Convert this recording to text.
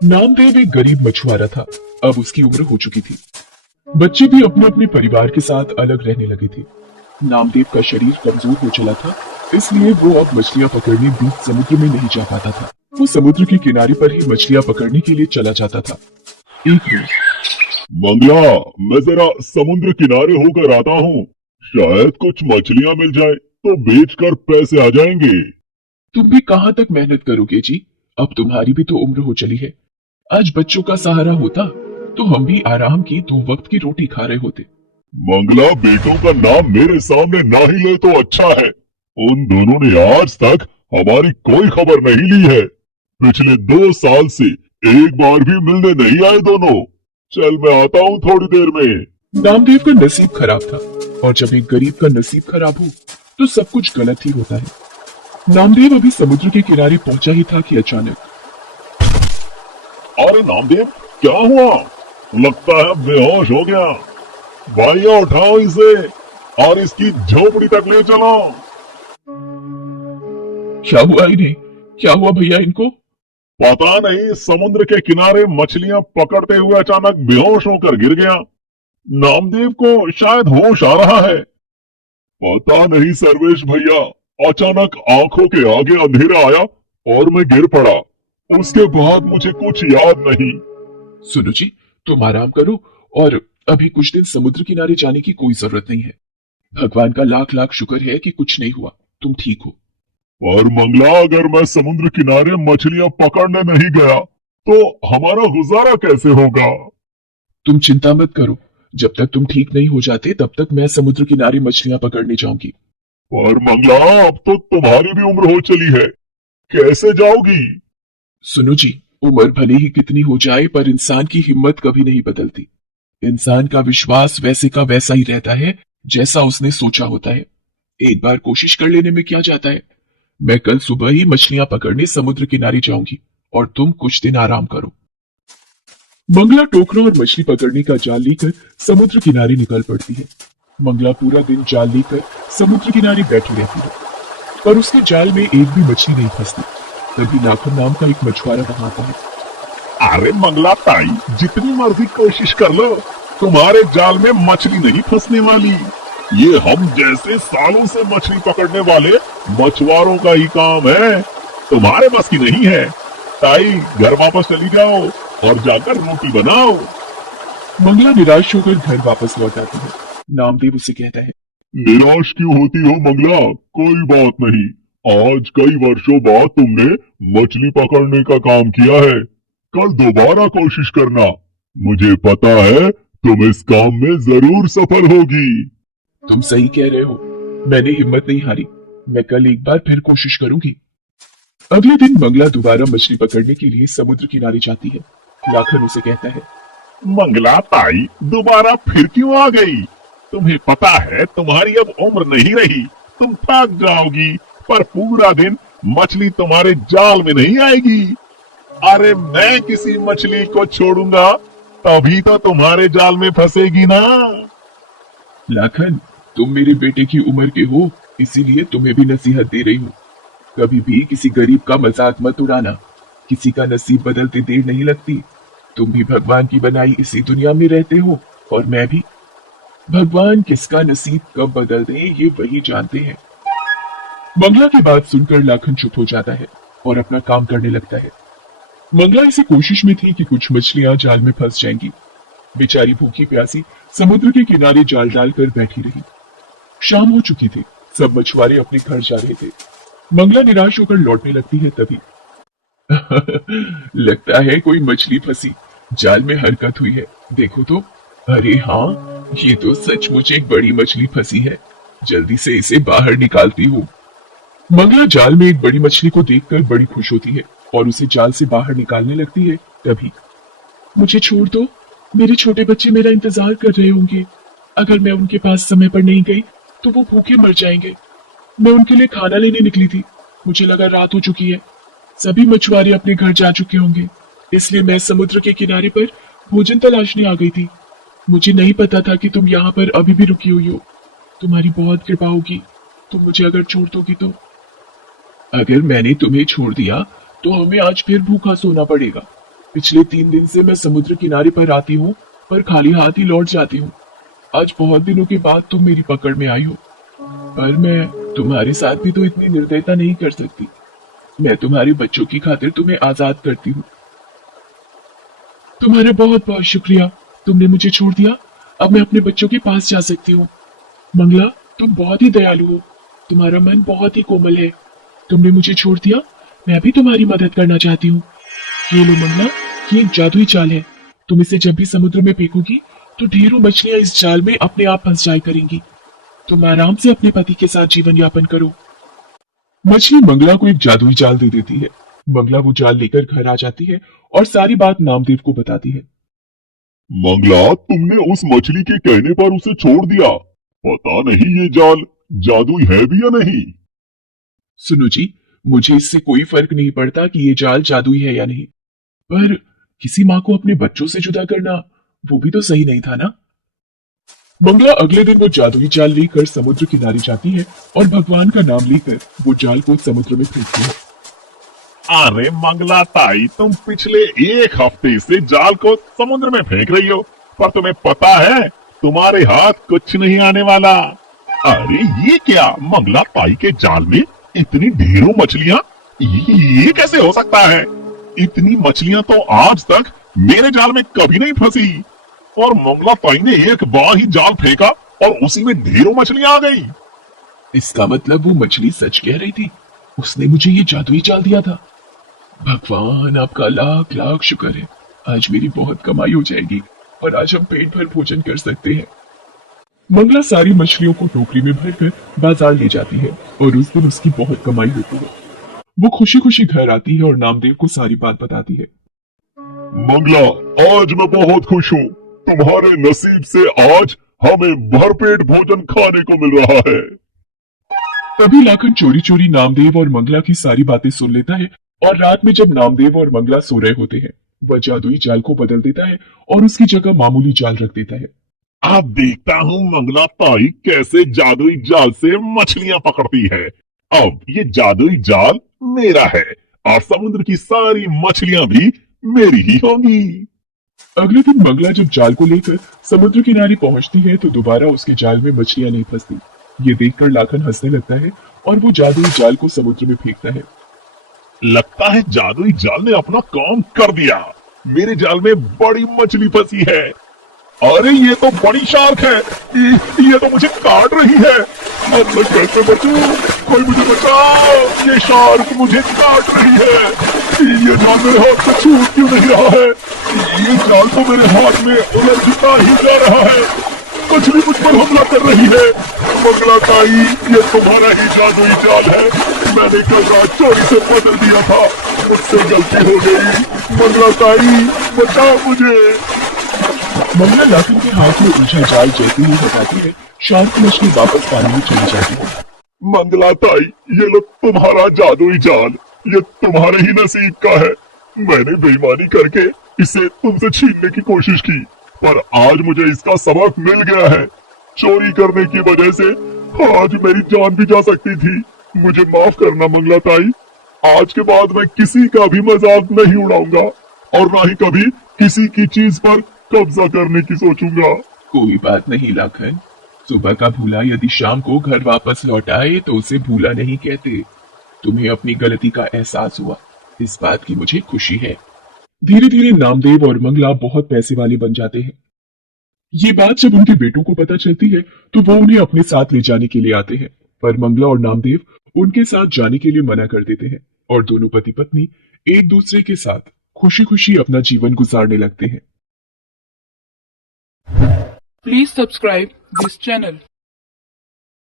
नामदेव एक गरीब मछुआरा था। अब उसकी उम्र हो चुकी थी। बच्चे भी अपने अपने परिवार के साथ अलग रहने लगे थे। नामदेव का शरीर कमजोर हो चला था, इसलिए वो अब मछलियां पकड़ने बीच समुद्र में नहीं जा पाता था। वो समुद्र के किनारे पर ही मछलियां पकड़ने के लिए चला जाता था। एक रोज मंगला, मैं जरा समुद्र किनारे होकर आता हूँ। शायद कुछ मछलियाँ मिल जाए तो बेचकर पैसे आ जाएंगे। तुम भी कहाँ तक मेहनत करोगे जी? अब तुम्हारी भी तो उम्र हो चली है। आज बच्चों का सहारा होता तो हम भी आराम की 2 वक्त की रोटी खा रहे होते। मंगला, बेटों का नाम मेरे सामने ना ही ले तो अच्छा है। उन दोनों ने आज तक हमारी कोई खबर नहीं ली है। पिछले 2 साल से एक बार भी मिलने नहीं आए दोनों। चल, मैं आता हूँ थोड़ी देर में। नामदेव का नसीब खराब था, और जब एक गरीब का नसीब खराब हो तो सब कुछ गलत ही होता है। नामदेव अभी समुद्र के किनारे पहुंचा ही था कि अचानक अरे नामदेव, क्या हुआ? लगता है बेहोश हो गया। भाइयों, उठाओ इसे और इसकी झोपड़ी तक ले चलो। क्या हुआ इन्हें? क्या हुआ भैया इनको? पता नहीं, समुद्र के किनारे मछलियां पकड़ते हुए अचानक बेहोश होकर गिर गया। नामदेव को शायद होश आ रहा है। पता नहीं सर्वेश भैया, अचानक आंखों के आगे अंधेरा आया और मैं गिर पड़ा। उसके बाद मुझे कुछ याद नहीं। सुनो जी, तुम आराम करो, और अभी कुछ दिन समुद्र किनारे जाने की कोई जरूरत नहीं है। भगवान का लाख लाख शुक्र है कि कुछ नहीं हुआ, तुम ठीक हो। और मंगला, अगर मैं समुद्र किनारे मछलियां पकड़ने नहीं गया तो हमारा गुजारा कैसे होगा? तुम चिंता मत करो, जब तक तुम ठीक नहीं हो जाते तब तक मैं समुद्र किनारे मछलियां पकड़ने जाऊंगी। और मंगला, अब तो तुम्हारी भी उम्र हो चली है, कैसे जाओगी? सुनो जी, उम्र भले ही कितनी हो जाए पर इंसान की हिम्मत कभी नहीं बदलती। इंसान का विश्वास वैसे का वैसा ही रहता है जैसा उसने सोचा होता है। एक बार कोशिश कर लेने में क्या जाता है। मैं कल सुबह ही मछलियां पकड़ने समुद्र किनारे जाऊंगी, और तुम कुछ दिन आराम करो। मंगला टोकरा और मछली पकड़ने का जाल लेकर समुद्र किनारे निकल पड़ती है। मंगला पूरा दिन जाल लेकर समुद्र किनारे बैठी रहती है, पर उसके जाल में एक भी मछली नहीं फंसती। तभी लाखन नाम का एक मछुआरा वहां आता है। अरे मंगला ताई, जितनी मर्जी कोशिश कर लो, तुम्हारे जाल में मछली नहीं फंसने वाली। ये हम जैसे सालों से मछली पकड़ने वाले मछुआरों का ही काम है, तुम्हारे बस की नहीं है। ताई, घर वापस चली जाओ और जाकर रोटी बनाओ। मंगला निराश होकर घर वापस लौट आती है। नामदेव उसे कहता है, निराश क्यों होती हो मंगला? कोई बात नहीं, आज कई वर्षों बाद तुमने मछली पकड़ने का काम किया है। कल दोबारा कोशिश करना, मुझे पता है तुम इस काम में जरूर सफल होगी। तुम सही कह रहे हो, मैंने हिम्मत नहीं हारी। मैं कल एक बार फिर कोशिश करूंगी। अगले दिन मंगला दोबारा मछली पकड़ने के लिए समुद्र किनारे जाती है। लाखन उसे कहता है, मंगला ताई, दोबारा फिर क्यों आ गई? तुम्हें पता है तुम्हारी अब उम्र नहीं रही, तुम थक जाओगी, पर पूरा दिन मछली तुम्हारे जाल में नहीं आएगी। अरे मैं किसी मछली को छोड़ूंगा तभी तो तुम्हारे जाल में फंसेगी ना। लाखन, तुम मेरे बेटे की उम्र के हो, इसीलिए तुम्हें भी नसीहत दे रही हूँ। कभी भी किसी गरीब का मजाक मत उड़ाना। किसी का नसीब बदलते देर नहीं लगती। तुम भी भगवान की बनाई इसी दुनिया में रहते हो, और मैं भी। भगवान किसका नसीब कब बदल दे ये वही जानते हैं। मंगला की बात सुनकर लाखन चुप हो जाता है और अपना काम करने लगता है। मंगला इसी कोशिश में थी कि कुछ मछलियां जाल में फंस जाएंगी। बेचारी भूखी प्यासी समुद्र के किनारे जाल डालकर बैठी रही। शाम हो चुकी थी, सब मछुआरे अपने घर जा रहे थे। मंगला निराश होकर लौटने लगती है, तभी लगता है कोई मछली फंसी, जाल में हरकत हुई है। देखो तो, अरे हाँ, ये तो सचमुच एक बड़ी मछली फंसी है। जल्दी से इसे बाहर निकालती हूँ। मंगला जाल में एक बड़ी मछली को देखकर बड़ी खुश होती है और उसे जाल से बाहर निकालने लगती है। तभी, मुझे छोड़ दो, मेरे छोटे बच्चे मेरा इंतजार कर रहे होंगे। अगर मैं उनके पास समय पर नहीं गई तो वो भूखे मर जाएंगे। मैं उनके लिए खाना लेने निकली थी, मुझे लगा रात हो चुकी है। सभी मछुआरे अपने घर जा चुके होंगे, इसलिए मैं समुद्र के किनारे पर भोजन तलाशने आ गई थी। मुझे नहीं पता था कि तुम यहाँ पर अभी भी रुकी हुई हो। तुम्हारी बहुत कृपा होगी, तुम मुझे अगर छोड़ दोगी तो। अगर मैंने तुम्हें छोड़ दिया तो हमें आज फिर भूखा सोना पड़ेगा। पिछले 3 दिन से मैं समुद्र किनारे पर आती हूँ, पर खाली हाथ ही लौट जाती हूँ। आज बहुत दिनों के बाद तुम मेरी पकड़ में आई हो, पर मैं तुम्हारे साथ भी तो इतनी निर्दयता नहीं कर सकती। मैं तुम्हारे बच्चों की खातिर तुम्हें आजाद करती हूँ। तुम्हारा बहुत बहुत शुक्रिया, तुमने मुझे छोड़ दिया। अब मैं अपने बच्चों के पास जा सकती हूँ। मंगला, तुम बहुत ही दयालु हो, तुम्हारा मन बहुत ही कोमल है। तुमने मुझे छोड़ दिया, मैं भी तुम्हारी मदद करना चाहती हूँ। ये लो मंगला, ये एक जादुई जाल है। तुम इसे जब भी समुद्र में फेंकोगी तो ढेरों मछलियां इस जाल में अपने आप फंस जाया करेंगी। तुम आराम से अपने पति के साथ जीवन यापन करो। मछली मंगला को एक जादुई जाल दे देती है। मंगला वो जाल लेकर घर आ जाती है और सारी बात नामदेव को बताती है। मंगला, तुमने उस मछली के कहने पर उसे छोड़ दिया। पता नहीं ये जाल जादुई है भी या नहीं। सुनो जी, मुझे इससे कोई फर्क नहीं पड़ता कि ये जाल जादुई है या नहीं, पर किसी माँ को अपने बच्चों से जुदा करना वो भी तो सही नहीं था ना। मंगला अगले दिन वो जादुई जाल लेकर समुद्र किनारे जाती है और भगवान का नाम लेकर वो जाल को समुद्र में फेंकती है। अरे मंगला ताई, तुम पिछले 1 हफ्ते से जाल को समुद्र में फेंक रही हो, पर तुम्हें पता है तुम्हारे हाथ कुछ नहीं आने वाला। अरे ये क्या, मंगला ताई के जाल में इतनी ढेरों मछलियां, ये कैसे हो सकता है? इतनी मछलियां तो आज तक मेरे जाल में कभी नहीं फंसी। और मंगला ताई ने एक बार ही जाल फेंका और उसी में ढेरों मछलियां आ गई। इसका मतलब वो मछली सच कह रही थी, उसने मुझे ये जादुई जाल दिया था। भगवान, आपका लाख लाख शुक्र है। आज मेरी बहुत कमाई हो जाएगी और आज हम पेट भर भोजन कर सकते हैं। मंगला सारी मछलियों को टोकरी में भरकर बाजार ले जाती है और उस दिन उसकी बहुत कमाई होती है। वो खुशी खुशी घर आती है और नामदेव को सारी बात बताती है। मंगला, आज मैं बहुत खुश हूँ। तुम्हारे नसीब से आज हमें भरपेट भोजन खाने को मिल रहा है। तभी लाखन चोरी चोरी नामदेव और मंगला की सारी बातें सुन लेता है और रात में जब नामदेव और मंगला सो रहे होते हैं, वह जादुई जाल को बदल देता है और उसकी जगह मामूली जाल रख देता है। अब देखता हूँ मंगला ताई कैसे जादुई जाल से मछलियां पकड़ती है। अब ये जादुई जाल मेरा है और समुद्र की सारी मछलियां भी मेरी ही होंगी। अगले दिन मंगला जब जाल को लेकर समुद्र किनारे पहुंचती है तो दोबारा उसके जाल में मछलियां नहीं फंसती। ये देखकर लाखन हंसने लगता है और वो जादुई जाल को समुद्र में फेंकता है। लगता है जादुई जाल ने अपना काम कर दिया। मेरे जाल में बड़ी मछली फंसी है। अरे ये तो बड़ी शार्क है, ये तो मुझे काट रही है। अब मैं कैसे बचूं? कोई मुझे बचाओ, ये शार्क मुझे काट रही है। ये जाल मेरे हाथ से छूट क्यों नहीं रहा है? ये जाल तो मेरे हाथ में उलझता ही जा रहा है। मछली मुझ पर हमला कर रही है। मंगला ताई, ये तुम्हारा ही जादुई जाल है। मैंने कल रात चोरी से बदल दिया था, मुझसे गलती हो गई। मंगला ताई, बचाओ मुझे। मंगला लाखन के हाथ में उलझा जाल जैसे ही हटाती है, शार्क मछली वापस पानी में चली जाती है। मंगला ताई, ये लो तुम्हारा जादुई जाल, ये तुम्हारे ही नसीब का है। मैंने बेईमानी करके इसे तुमसे छीनने की कोशिश की, पर आज मुझे इसका सबक मिल गया है। चोरी करने की वजह से आज मेरी जान भी जा सकती थी। मुझे माफ करना मंगला ताई। आज के बाद मैं किसी का भी मजाक नहीं उड़ाऊंगा और ना ही कभी किसी की चीज पर कब्जा करने की सोचूंगा। कोई बात नहीं लाखन, सुबह का भूला यदि शाम को घर वापस लौट आए तो उसे भूला नहीं कहते। तुम्हें अपनी गलती का एहसास हुआ, इस बात की मुझे खुशी है। धीरे धीरे नामदेव और मंगला बहुत पैसे वाले बन जाते हैं। ये बात जब उनके बेटों को पता चलती है तो वो उन्हें अपने साथ ले जाने के लिए आते हैं, पर मंगला और नामदेव उनके साथ जाने के लिए मना कर देते हैं और दोनों पति पत्नी एक दूसरे के साथ खुशी खुशी अपना जीवन गुजारने लगते हैं। Please subscribe this channel.